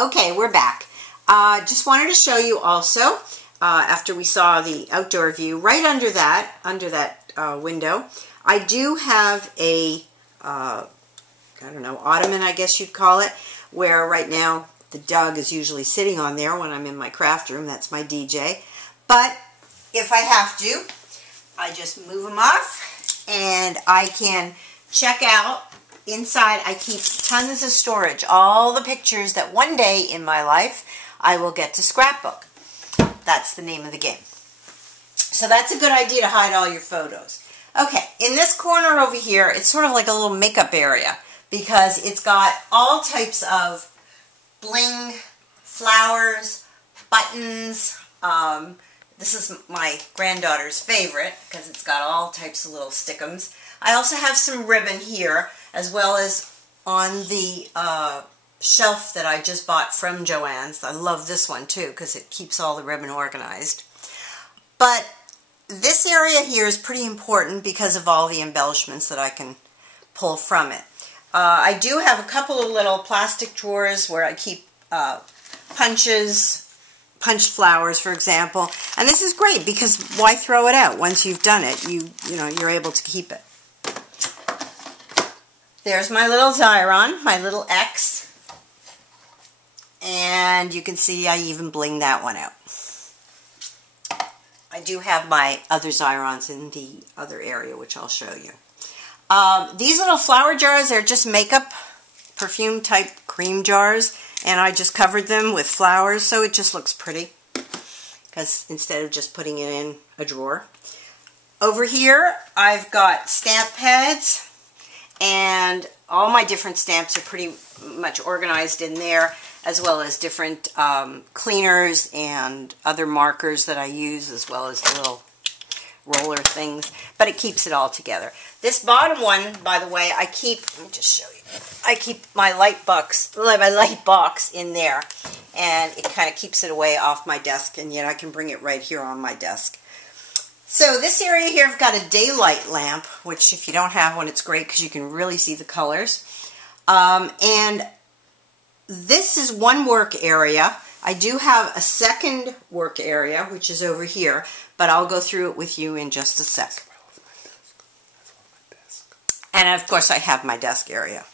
Okay, we're back. Just wanted to show you also, after we saw the outdoor view, right under that window, I do have a, I don't know, ottoman, I guess you'd call it, where right now the dog is usually sitting on there when I'm in my craft room. That's my DJ. But if I have to, I just move them off and I can check out. Inside, I keep tons of storage, all the pictures that one day in my life I will get to scrapbook. That's the name of the game. So that's a good idea to hide all your photos. Okay, in this corner over here, it's sort of like a little makeup area because it's got all types of bling, flowers, buttons. This is my granddaughter's favorite because it's got all types of little stickums. I also have some ribbon here, as well as on the shelf that I just bought from Joann's. I love this one too because it keeps all the ribbon organized. But this area here is pretty important because of all the embellishments that I can pull from it. I do have a couple of little plastic drawers where I keep punched flowers, for example. And this is great because why throw it out? Once you've done it, you're able to keep it. There's my little Xyron, my little X. And you can see I even bling that one out. I do have my other Xyrons in the other area, which I'll show you. These little flower jars are just makeup, perfume type cream jars. And I just covered them with flowers, so it just looks pretty. Because instead of just putting it in a drawer. Over here, I've got stamp pads. And all my different stamps are pretty much organized in there, as well as different cleaners and other markers that I use, as well as the little roller things. But it keeps it all together. This bottom one, by the way, let me just show you. I keep my light box in there, and it kind of keeps it away off my desk, and yet I can bring it right here on my desk. So this area here, I've got a daylight lamp, which if you don't have one, it's great because you can really see the colors. And this is one work area. I do have a second work area, which is over here, but I'll go through it with you in just a sec. And of course, I have my desk area.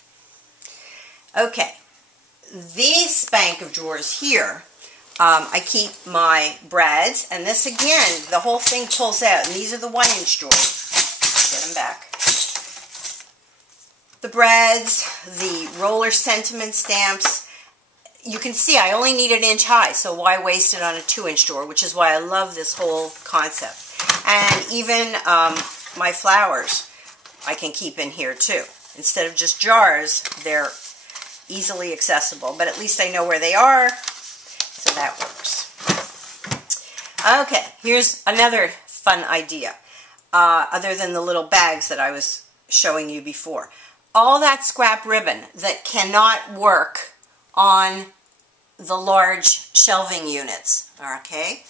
Okay, this bank of drawers here, I keep my brads, and this again, the whole thing pulls out, and these are the 1-inch drawers. Get them back. The brads, the roller sentiment stamps. You can see I only need 1 inch high, so why waste it on a 2-inch drawer, which is why I love this whole concept. And even my flowers I can keep in here too. Instead of just jars, they're easily accessible, but at least I know where they are, so that works. Okay, here's another fun idea, other than the little bags that I was showing you before. All that scrap ribbon that cannot work on the large shelving units, okay?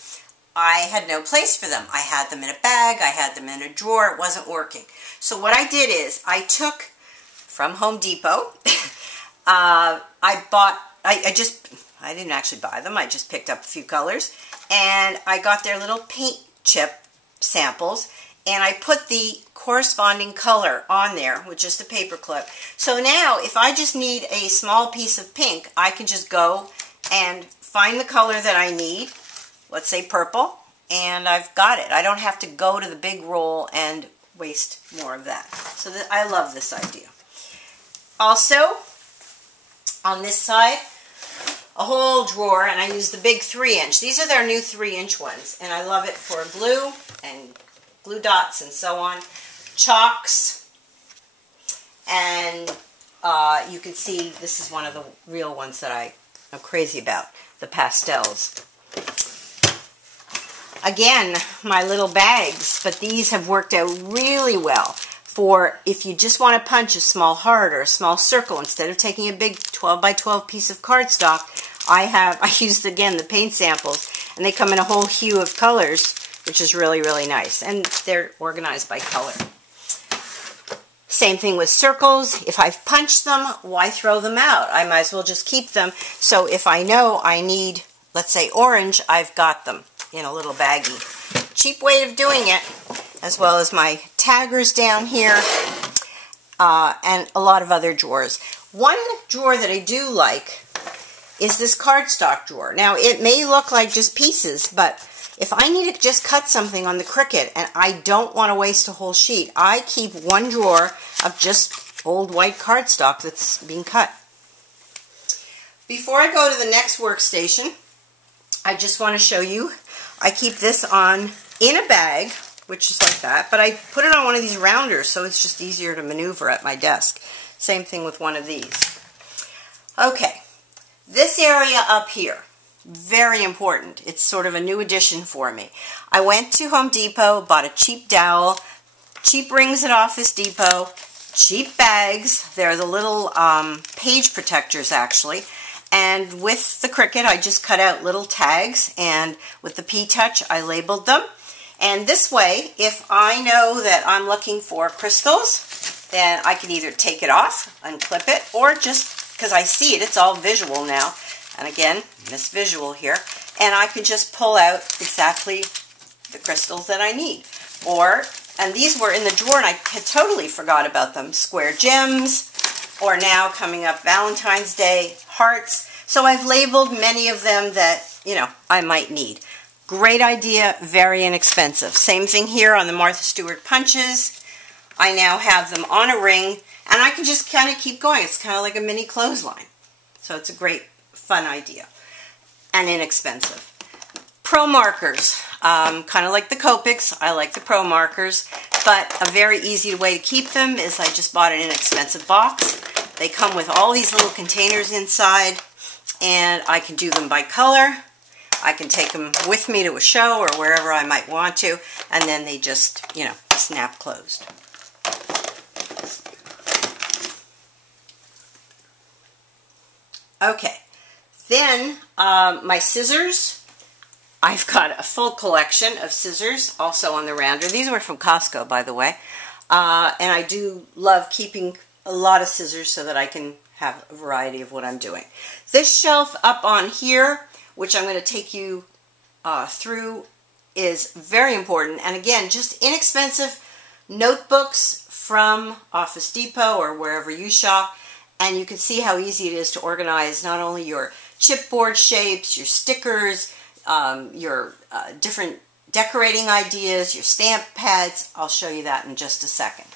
I had no place for them. I had them in a bag, I had them in a drawer, it wasn't working. So what I did is, I took from Home Depot, I didn't actually buy them, I just picked up a few colors, and I got their little paint chip samples, and I put the corresponding color on there with just a paper clip. So now, if I just need a small piece of pink, I can just go and find the color that I need, let's say purple, and I've got it. I don't have to go to the big roll and waste more of that. So I love this idea. Also, on this side, a whole drawer, and I use the big 3-inch. These are their new 3-inch ones, and I love it for glue and glue dots and so on. Chalks, and you can see this is one of the real ones that I'm crazy about, the pastels. Again, my little bags, but these have worked out really well for if you just want to punch a small heart or a small circle instead of taking a big 12 by 12 piece of cardstock. I used again the paint samples, and they come in a whole hue of colors, which is really, really nice, and they're organized by color. Same thing with circles. If I've punched them, why throw them out? I might as well just keep them. So if I know I need, let's say, orange, I've got them in a little baggie. Cheap way of doing it, as well as my taggers down here, and a lot of other drawers. One drawer that I do like is this cardstock drawer. Now, it may look like just pieces, but if I need to just cut something on the Cricut and I don't want to waste a whole sheet, I keep one drawer of just old white cardstock that's being cut. Before I go to the next workstation, I just want to show you, I keep this on in a bag, which is like that, but I put it on one of these rounders so it's just easier to maneuver at my desk. Same thing with one of these. Okay, this area up here, very important. It's sort of a new addition for me. I went to Home Depot, bought a cheap dowel, cheap rings at Office Depot, cheap bags. They're the little page protectors, actually. And with the Cricut, I just cut out little tags, and with the P-Touch, I labeled them. And this way, if I know that I'm looking for crystals, then I can either take it off and clip it, or just, because I see it, it's all visual now. And again, this visual here. And I can just pull out exactly the crystals that I need. Or, and these were in the drawer and I had totally forgot about them, square gems, or now coming up Valentine's Day, hearts. So I've labeled many of them that, you know, I might need. Great idea, very inexpensive. Same thing here on the Martha Stewart punches. I now have them on a ring, and I can just kind of keep going. It's kind of like a mini clothesline. So it's a great, fun idea, and inexpensive. Pro markers, kind of like the Copics. I like the Pro markers, but a very easy way to keep them is I just bought an inexpensive box. They come with all these little containers inside, and I can do them by color. I can take them with me to a show or wherever I might want to, and then they just, you know, snap closed. Okay, then my scissors. I've got a full collection of scissors also on the rounder. These were from Costco, by the way. And I do love keeping a lot of scissors so that I can have a variety of what I'm doing. This shelf up on here, which I'm going to take you through, is very important. And again, just inexpensive notebooks from Office Depot or wherever you shop. And you can see how easy it is to organize not only your chipboard shapes, your stickers, your different decorating ideas, your stamp pads. I'll show you that in just a second.